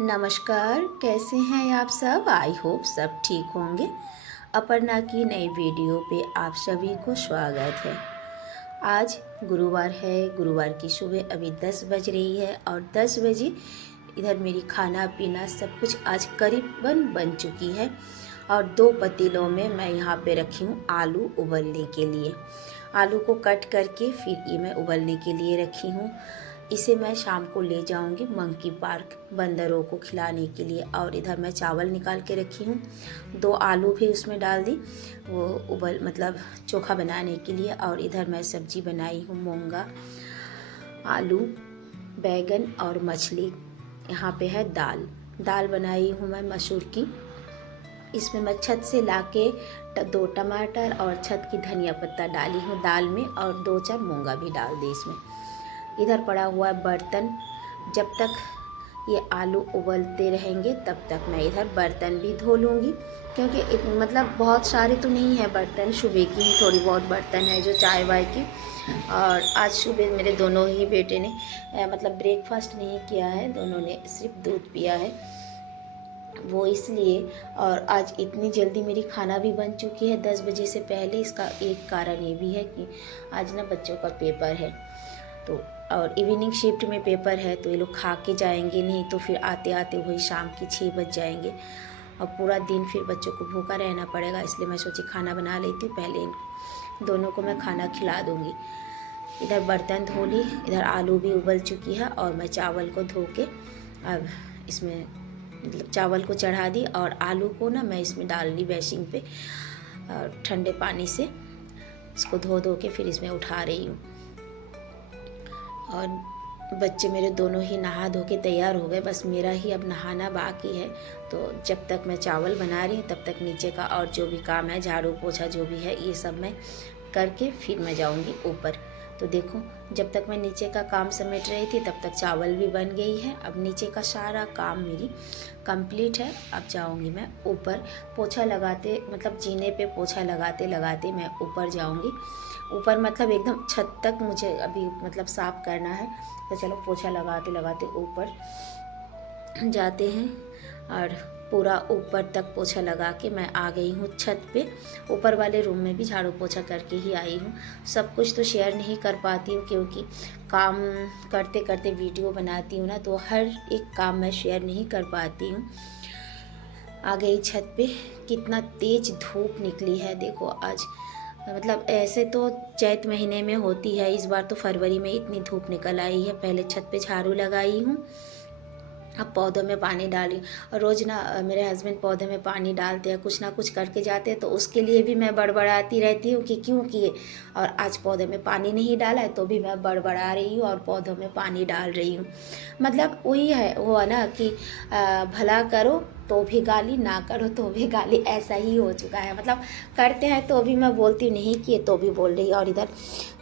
नमस्कार, कैसे हैं आप सब। आई होप सब ठीक होंगे। अपर्णा की नई वीडियो पे आप सभी को स्वागत है। आज गुरुवार है। गुरुवार की सुबह अभी 10 बज रही है और 10 बजे इधर मेरी खाना पीना सब कुछ आज करीबन बन चुकी है। और 2 पतीलों में मैं यहाँ पे रखी हूँ आलू उबलने के लिए। आलू को कट करके फिर ये मैं उबलने के लिए रखी हूँ। इसे मैं शाम को ले जाऊंगी मंकी पार्क बंदरों को खिलाने के लिए। और इधर मैं चावल निकाल के रखी हूँ, 2 आलू भी उसमें डाल दी वो मतलब चोखा बनाने के लिए। और इधर मैं सब्जी बनाई हूँ मूंगा, आलू, बैगन और मछली। यहाँ पे है दाल बनाई हूँ मैं मसूर की। इसमें मैं छत से लाके 2 टमाटर और छत की धनिया पत्ता डाली हूँ दाल में, और 2-4 मूंगा भी डाल दी इसमें। इधर पड़ा हुआ है बर्तन। जब तक ये आलू उबलते रहेंगे तब तक मैं इधर बर्तन भी धो लूँगी, क्योंकि मतलब बहुत सारे तो नहीं है बर्तन, सुबह की ही थोड़ी बहुत बर्तन है जो चाय वाय की। और आज सुबह मेरे दोनों ही बेटे ने मतलब ब्रेकफास्ट नहीं किया है, दोनों ने सिर्फ दूध पिया है वो इसलिए। और आज इतनी जल्दी मेरी खाना भी बन चुकी है 10 बजे से पहले। इसका एक कारण ये भी है कि आज ना बच्चों का पेपर है, तो और इवनिंग शिफ्ट में पेपर है, तो ये लोग खा के जाएंगे, नहीं तो फिर आते आते वही शाम के 6 बज जाएंगे और पूरा दिन फिर बच्चों को भूखा रहना पड़ेगा। इसलिए मैं सोची खाना बना लेती हूँ, पहले इन दोनों को मैं खाना खिला दूँगी। इधर बर्तन धो ली, इधर आलू भी उबल चुकी है और मैं चावल को धो के अब इसमें मतलब चावल को चढ़ा दी और आलू को ना मैं इसमें डाल दी बेसिन पे और ठंडे पानी से इसको धो के फिर इसमें उठा रही हूँ। और बच्चे मेरे दोनों ही नहा धो के तैयार हो गए, बस मेरा ही अब नहाना बाकी है। तो जब तक मैं चावल बना रही हूँ तब तक नीचे का और जो भी काम है, झाड़ू पोछा जो भी है, ये सब मैं करके फिर मैं जाऊँगी ऊपर। तो देखो, जब तक मैं नीचे का काम समेट रही थी तब तक चावल भी बन गई है। अब नीचे का सारा काम मेरी कंप्लीट है। अब जाऊँगी मैं ऊपर, पोछा लगाते मतलब जीने पे पोछा लगाते लगाते मैं ऊपर जाऊँगी। ऊपर मतलब एकदम छत तक मुझे अभी मतलब साफ़ करना है, तो चलो पोछा लगाते लगाते ऊपर जाते हैं। और पूरा ऊपर तक पोछा लगा के मैं आ गई हूँ छत पे। ऊपर वाले रूम में भी झाड़ू पोछा करके ही आई हूँ। सब कुछ तो शेयर नहीं कर पाती हूँ, क्योंकि काम करते करते वीडियो बनाती हूँ ना, तो हर एक काम मैं शेयर नहीं कर पाती हूँ। आ गई छत पे। कितना तेज़ धूप निकली है देखो आज। मतलब ऐसे तो चैत महीने में होती है, इस बार तो फरवरी में इतनी धूप निकल आई है। पहले छत पे झाड़ू लगाई हूँ, अब पौधों में पानी डाली। और रोज़ ना मेरे हस्बैंड पौधे में पानी डालते हैं, कुछ ना कुछ करके जाते हैं, तो उसके लिए भी मैं बड़बड़ाती रहती हूँ कि क्यों किए। और आज पौधे में पानी नहीं डाला है तो भी मैं बड़बड़ा रही हूँ और पौधों में पानी डाल रही हूँ। मतलब वही है वो है ना कि भला करो तो भी गाली, ना करो तो भी गाली, ऐसा ही हो चुका है। मतलब करते हैं तो भी मैं बोलती हूँ, नहीं किए तो भी बोल रही। और इधर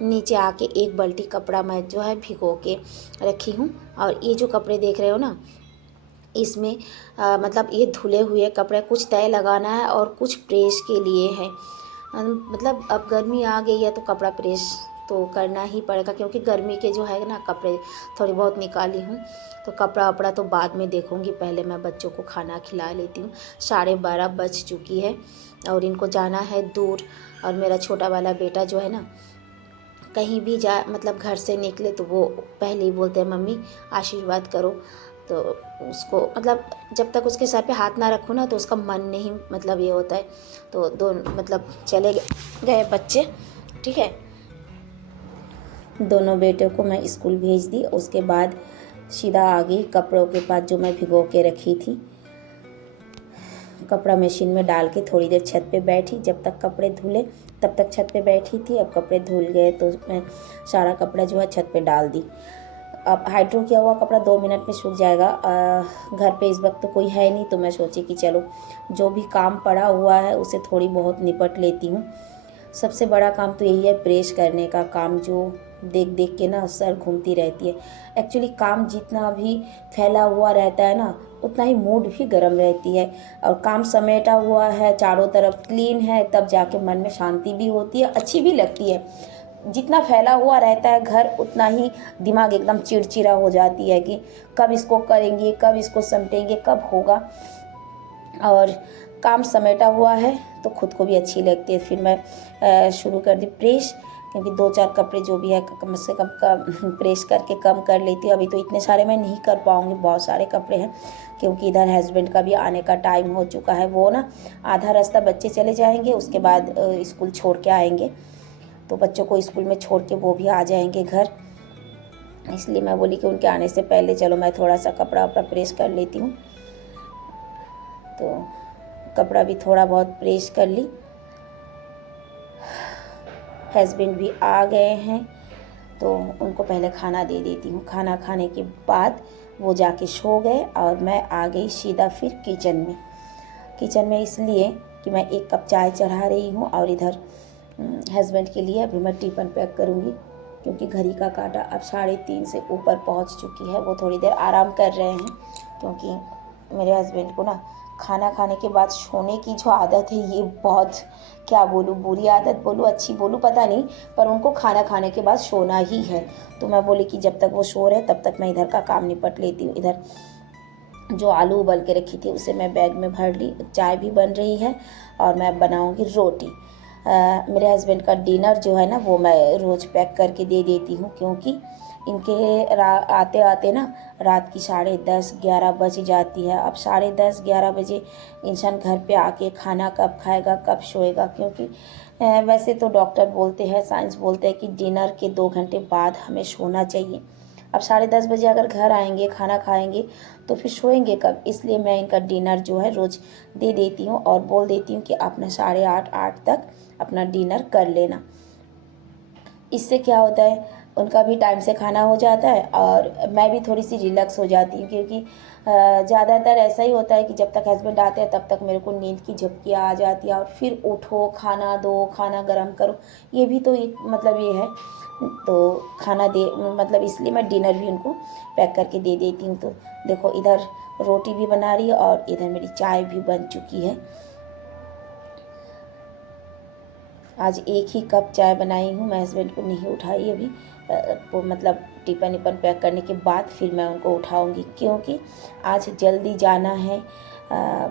नीचे आके एक बाल्टी कपड़ा मैं जो है भिगो के रखी हूँ। और ये जो कपड़े देख रहे हो ना, इसमें मतलब ये धुले हुए कपड़े, कुछ तय लगाना है और कुछ प्रेस के लिए है। मतलब अब गर्मी आ गई है तो कपड़ा प्रेस तो करना ही पड़ेगा, क्योंकि गर्मी के जो है ना कपड़े थोड़ी बहुत निकाली हूँ। तो कपड़ा वपड़ा तो बाद में देखूँगी, पहले मैं बच्चों को खाना खिला लेती हूँ। 12:30 बज चुकी है और इनको जाना है दूर। और मेरा छोटा वाला बेटा जो है ना, कहीं भी जा मतलब घर से निकले तो वो पहले ही बोलते हैं मम्मी आशीर्वाद करो। तो उसको मतलब जब तक उसके सर पे हाथ ना रखो ना तो उसका मन नहीं मतलब ये होता है। तो मतलब चले गए बच्चे, ठीक है। दोनों बेटों को मैं स्कूल भेज दी। उसके बाद सीधा आ गई कपड़ों के पास जो मैं भिगो के रखी थी। कपड़ा मशीन में डाल के थोड़ी देर छत पे बैठी, जब तक कपड़े धुले तब तक छत पे बैठी थी। अब कपड़े धुल गए तो मैं सारा कपड़ा जो है छत पे डाल दी। अब हाइड्रो किया हुआ कपड़ा 2 मिनट में सूख जाएगा। घर पे इस वक्त तो कोई है नहीं, तो मैं सोची कि चलो जो भी काम पड़ा हुआ है उसे थोड़ी बहुत निपट लेती हूँ। सबसे बड़ा काम तो यही है प्रेस करने का काम, जो देख देख के ना सर घूमती रहती है। एक्चुअली काम जितना भी फैला हुआ रहता है ना, उतना ही मूड भी गर्म रहती है। और काम समेटा हुआ है, चारों तरफ क्लीन है, तब जाके मन में शांति भी होती है, अच्छी भी लगती है। जितना फैला हुआ रहता है घर, उतना ही दिमाग एकदम चिड़चिड़ा हो जाती है कि कब इसको करेंगे, कब इसको समेटेंगे, कब होगा। और काम समेटा हुआ है तो खुद को भी अच्छी लगती है। फिर मैं शुरू कर दी प्रेस, क्योंकि 2-4 कपड़े जो भी है कम से कम प्रेस करके कम कर लेती हूँ। अभी तो इतने सारे मैं नहीं कर पाऊँगी, बहुत सारे कपड़े हैं, क्योंकि इधर हस्बैंड का भी आने का टाइम हो चुका है। वो ना आधा रास्ता बच्चे चले जाएंगे, उसके बाद स्कूल छोड़ के आएंगे, तो बच्चों को स्कूल में छोड़ के वो भी आ जाएंगे घर। इसलिए मैं बोली कि उनके आने से पहले चलो मैं थोड़ा सा कपड़ा वपड़ा प्रेस कर लेती हूँ। तो कपड़ा भी थोड़ा बहुत प्रेस कर ली। हस्बैंड भी आ गए हैं तो उनको पहले खाना दे देती हूँ। खाना खाने के बाद वो जाके सो गए और मैं आ गई सीधा फिर किचन में इसलिए कि मैं 1 कप चाय चढ़ा रही हूँ और इधर हस्बैंड के लिए अभी मैं टिफ़िन पैक करूँगी, क्योंकि घड़ी का कांटा अब 3:30 से ऊपर पहुँच चुकी है। वो थोड़ी देर आराम कर रहे हैं, क्योंकि मेरे हस्बैंड को ना खाना खाने के बाद सोने की जो आदत है, ये बहुत, क्या बोलूँ, बुरी आदत बोलूँ अच्छी बोलूँ पता नहीं, पर उनको खाना खाने के बाद सोना ही है। तो मैं बोली कि जब तक वो सो रहे तब तक मैं इधर का काम निपट लेती हूँ। इधर जो आलू उबल के रखी थी उसे मैं बैग में भर ली, चाय भी बन रही है और मैं बनाऊँगी रोटी। मेरे हस्बैंड का डिनर जो है ना वो मैं रोज़ पैक करके दे देती हूँ, क्योंकि इनके आते आते ना रात की 10:30-11 बज जाती है। अब 10:30-11 बजे इंसान घर पे आके खाना कब खाएगा, कब सोएगा, क्योंकि वैसे तो डॉक्टर बोलते हैं, साइंस बोलते हैं कि डिनर के 2 घंटे बाद हमें सोना चाहिए। अब 10:30 बजे अगर घर आएंगे, खाना खाएंगे तो फिर सोएंगे कब? इसलिए मैं इनका डिनर जो है रोज़ दे देती हूँ और बोल देती हूँ कि अपना 8:30 तक अपना डिनर कर लेना। इससे क्या होता है, उनका भी टाइम से खाना हो जाता है और मैं भी थोड़ी सी रिलैक्स हो जाती हूँ, क्योंकि ज़्यादातर ऐसा ही होता है कि जब तक हस्बैंड आते हैं तब तक मेरे को नींद की झपकियाँ आ जाती है और फिर उठो, खाना दो, खाना गरम करो, ये भी तो एक मतलब ये है। तो खाना दे मतलब इसलिए मैं डिनर भी उनको पैक करके दे देती हूँ। तो देखो इधर रोटी भी बना रही है और इधर मेरी चाय भी बन चुकी है। आज 1 ही कप चाय बनाई हूँ, मैं हस्बैंड को नहीं उठाई अभी। वो मतलब टिफ़िन पैक करने के बाद फिर मैं उनको उठाऊँगी, क्योंकि आज जल्दी जाना है।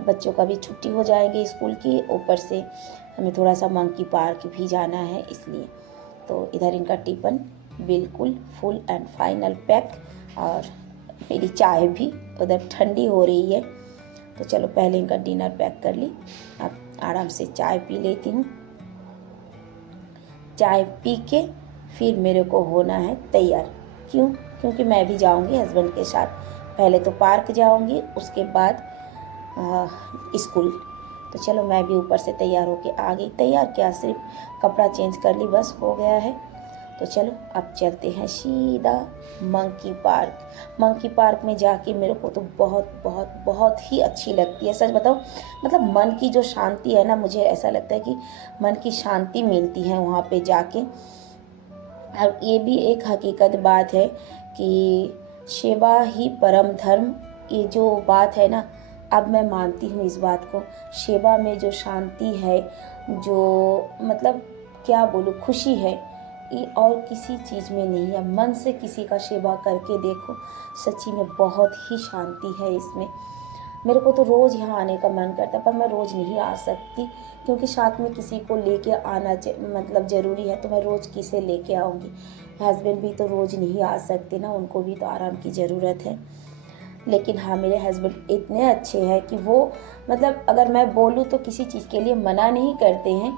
बच्चों का भी छुट्टी हो जाएगी स्कूल की, ऊपर से हमें थोड़ा सा मंकी पार्क भी जाना है, इसलिए। तो इधर इनका टिफ़िन बिल्कुल फुल एंड फाइनल पैक और मेरी चाय भी उधर ठंडी हो रही है। तो चलो पहले इनका डिनर पैक कर ली, अब आराम से चाय पी लेती हूँ। चाय पी के फिर मेरे को होना है तैयार। क्यों? क्योंकि मैं भी जाऊंगी हस्बैंड के साथ। पहले तो पार्क जाऊंगी, उसके बाद स्कूल। तो चलो मैं भी ऊपर से तैयार होके आ गई। तैयार क्या, सिर्फ कपड़ा चेंज कर ली, बस हो गया है। तो चलो अब चलते हैं सीधा मंकी पार्क। मंकी पार्क में जाके मेरे को तो बहुत बहुत बहुत ही अच्छी लगती है, सच बताओ। मतलब मन की जो शांति है ना, मुझे ऐसा लगता है कि मन की शांति मिलती है वहाँ पे जाके। और ये भी एक हकीकत बात है कि सेवा ही परम धर्म, ये जो बात है ना, अब मैं मानती हूँ इस बात को। सेवा में जो शांति है, जो मतलब क्या बोलूँ, खुशी है, ये और किसी चीज़ में नहीं है। मन से किसी का सेवा करके देखो, सच्ची में बहुत ही शांति है इसमें। मेरे को तो रोज़ यहाँ आने का मन करता है, पर मैं रोज़ नहीं आ सकती, क्योंकि साथ में किसी को लेके आना मतलब ज़रूरी है। तो मैं रोज़ किसे लेके आऊँगी? हस्बैंड भी तो रोज़ नहीं आ सकते ना, उनको भी तो आराम की ज़रूरत है। लेकिन हाँ, मेरे हस्बैंड इतने अच्छे हैं कि वो मतलब अगर मैं बोलूँ तो किसी चीज़ के लिए मना नहीं करते हैं,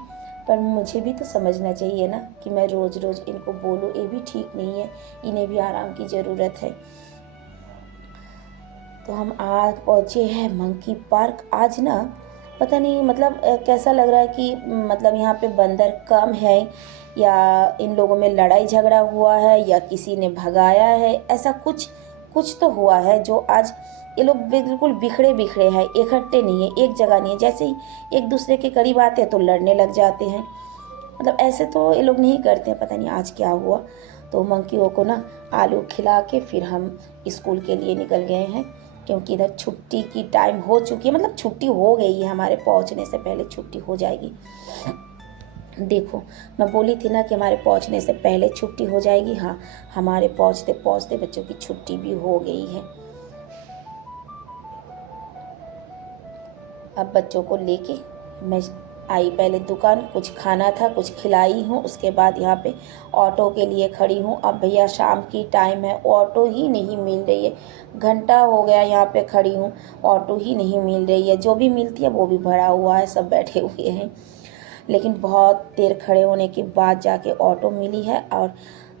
पर मुझे भी तो समझना चाहिए ना कि मैं रोज़ रोज़ इनको बोलूँ, ये भी ठीक नहीं है। इन्हें भी आराम की ज़रूरत है। तो हम आज पहुँचे हैं मंकी पार्क। आज ना पता नहीं मतलब कैसा लग रहा है कि मतलब यहाँ पे बंदर कम है, या इन लोगों में लड़ाई झगड़ा हुआ है, या किसी ने भगाया है। ऐसा कुछ तो हुआ है जो आज ये लोग बिल्कुल बिखरे बिखरे हैं, इकट्ठे नहीं है, एक जगह नहीं है। जैसे ही एक दूसरे के करीब आते हैं तो लड़ने लग जाते हैं। मतलब ऐसे तो ये लोग नहीं करते हैं, पता नहीं आज क्या हुआ। तो मंकियों को ना आलू खिला के फिर हम स्कूल के लिए निकल गए हैं, क्योंकि इधर छुट्टी की टाइम हो चुकी है। मतलब छुट्टी हो गई है, हमारे पहुंचने से पहले छुट्टी हो जाएगी। देखो, मैं बोली थी ना कि हमारे पहुंचने से पहले छुट्टी हो जाएगी। हाँ, हमारे पहुंचते पहुंचते बच्चों की छुट्टी भी हो गई है। अब बच्चों को लेके मैं आई पहले दुकान, कुछ खाना था, कुछ खिलाई हूँ। उसके बाद यहाँ पे ऑटो के लिए खड़ी हूँ। अब भैया शाम की टाइम है, ऑटो ही नहीं मिल रही है। घंटा हो गया यहाँ पे खड़ी हूँ, ऑटो ही नहीं मिल रही है। जो भी मिलती है वो भी भरा हुआ है, सब बैठे हुए हैं। लेकिन बहुत देर खड़े होने के बाद जाके ऑटो मिली है। और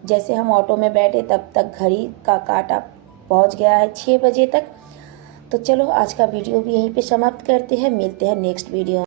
जैसे हम ऑटो में बैठे तब तक घड़ी का काटा पहुँच गया है 6 बजे तक। तो चलो आज का वीडियो भी यहीं पे समाप्त करते हैं, मिलते हैं नेक्स्ट वीडियो।